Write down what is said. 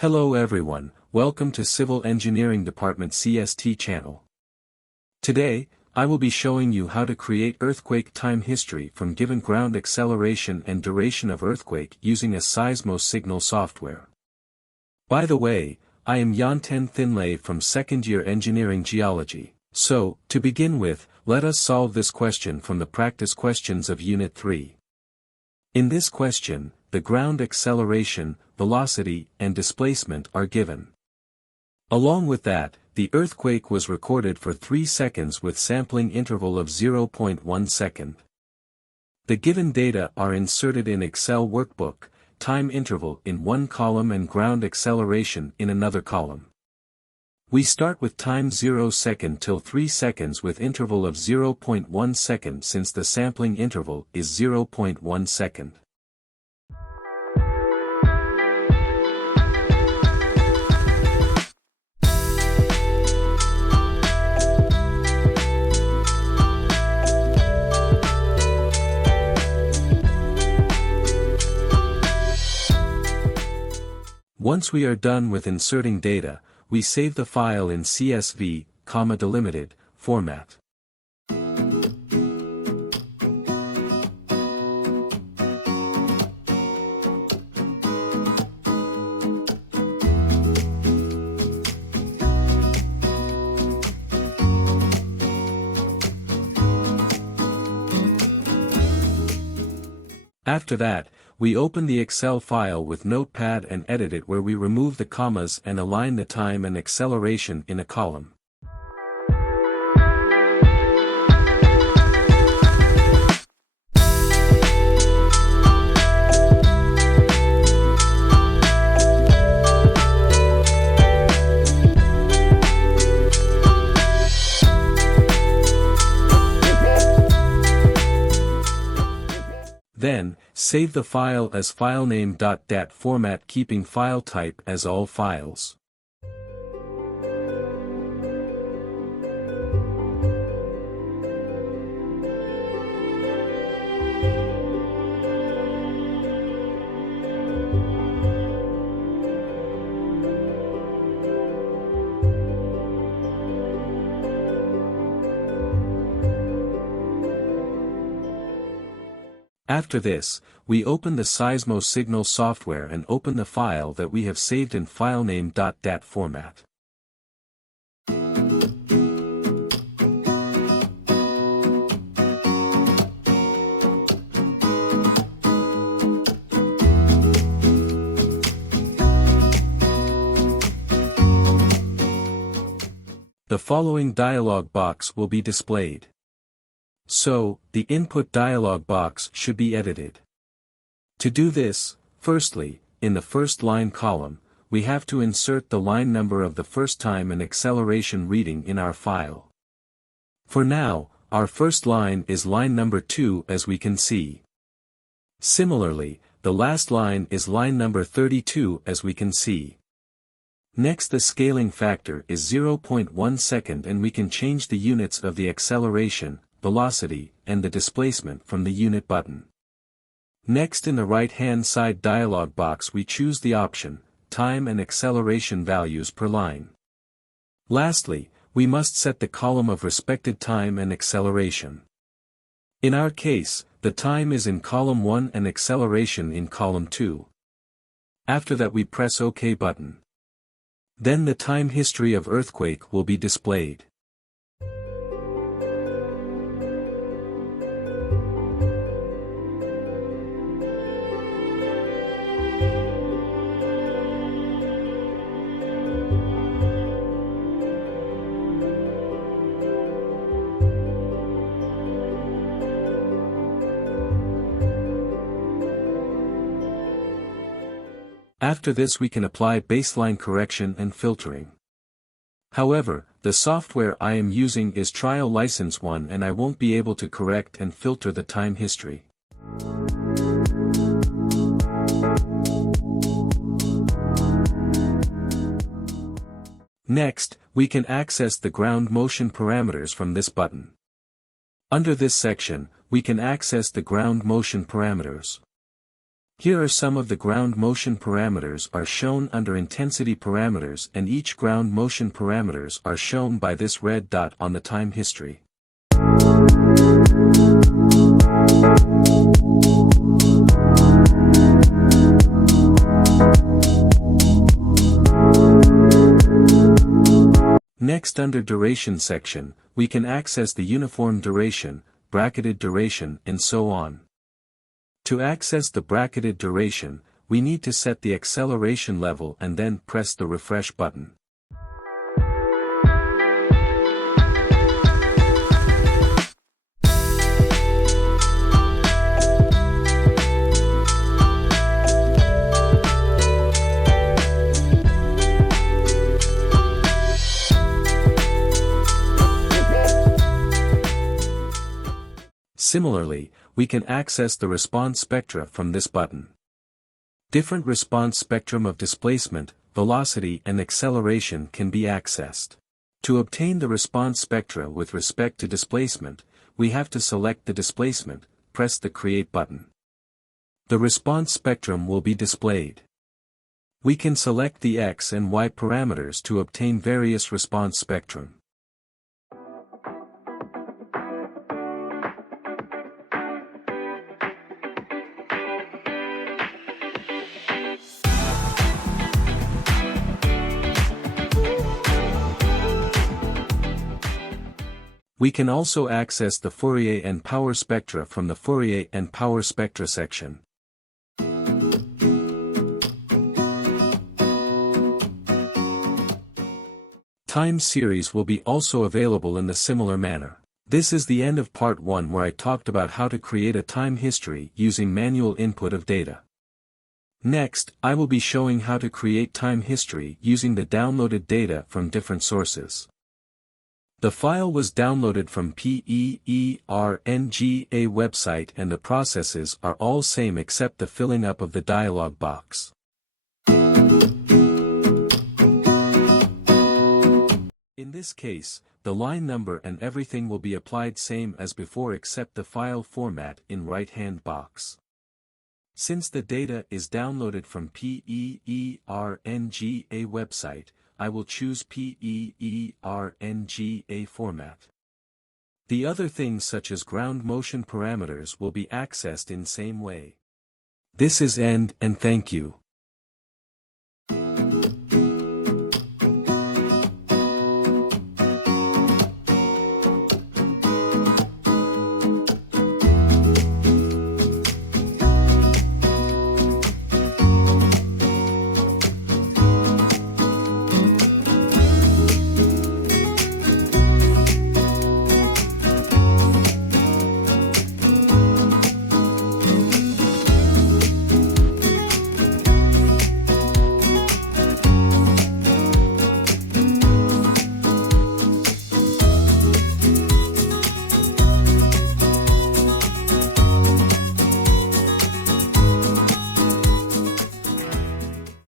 Hello everyone, welcome to Civil Engineering Department CST channel. Today, I will be showing you how to create earthquake time history from given ground acceleration and duration of earthquake using a SeismoSignal software. By the way, I am Yanten Thinlay from second year engineering geology. So, to begin with, let us solve this question from the practice questions of Unit 3. In this question, the ground acceleration, velocity, and displacement are given. Along with that, the earthquake was recorded for 3 seconds with sampling interval of 0.1 second. The given data are inserted in Excel workbook, time interval in one column and ground acceleration in another column. We start with time 0 second till 3 seconds with interval of 0.1 second since the sampling interval is 0.1 second. Once we are done with inserting data, we save the file in CSV, delimited, format. After that, we open the Excel file with Notepad and edit it where we remove the commas and align the time and acceleration in a column. Then, save the file as filename.dat format keeping file type as all files. After this, we open the SeismoSignal software and open the file that we have saved in filename.dat format. The following dialog box will be displayed. So, the input dialog box should be edited. To do this, firstly, in the first line column, we have to insert the line number of the first time and acceleration reading in our file. For now, our first line is line number 2 as we can see. Similarly, the last line is line number 32 as we can see. Next, the scaling factor is 0.1 second and we can change the units of the acceleration, velocity, and the displacement from the unit button. Next, in the right-hand side dialog box we choose the option, time and acceleration values per line. Lastly, we must set the column of respected time and acceleration. In our case, the time is in column 1 and acceleration in column 2. After that we press OK button. Then the time history of earthquake will be displayed. After this we can apply baseline correction and filtering. However, the software I am using is trial license 1 and I won't be able to correct and filter the time history. Next, we can access the ground motion parameters from this button. Under this section, we can access the ground motion parameters. Here are some of the ground motion parameters are shown under intensity parameters, and each ground motion parameters are shown by this red dot on the time history. Next, under duration section, we can access the uniform duration, bracketed duration, and so on. To access the bracketed duration, we need to set the acceleration level and then press the refresh button. Similarly, we can access the response spectra from this button. Different response spectrum of displacement, velocity and acceleration can be accessed. To obtain the response spectra with respect to displacement, we have to select the displacement, press the Create button. The response spectrum will be displayed. We can select the X and Y parameters to obtain various response spectrum. We can also access the Fourier and power spectra from the Fourier and power spectra section. Time series will be also available in the similar manner. This is the end of part 1, where I talked about how to create a time history using manual input of data. Next, I will be showing how to create time history using the downloaded data from different sources. The file was downloaded from PEERNGA website, and the processes are all same except the filling up of the dialog box. In this case, the line number and everything will be applied same as before except the file format in right-hand box. Since the data is downloaded from PEERNGA website, I will choose PEERNGA format. The other things such as ground motion parameters will be accessed in same way. This is end, and thank you.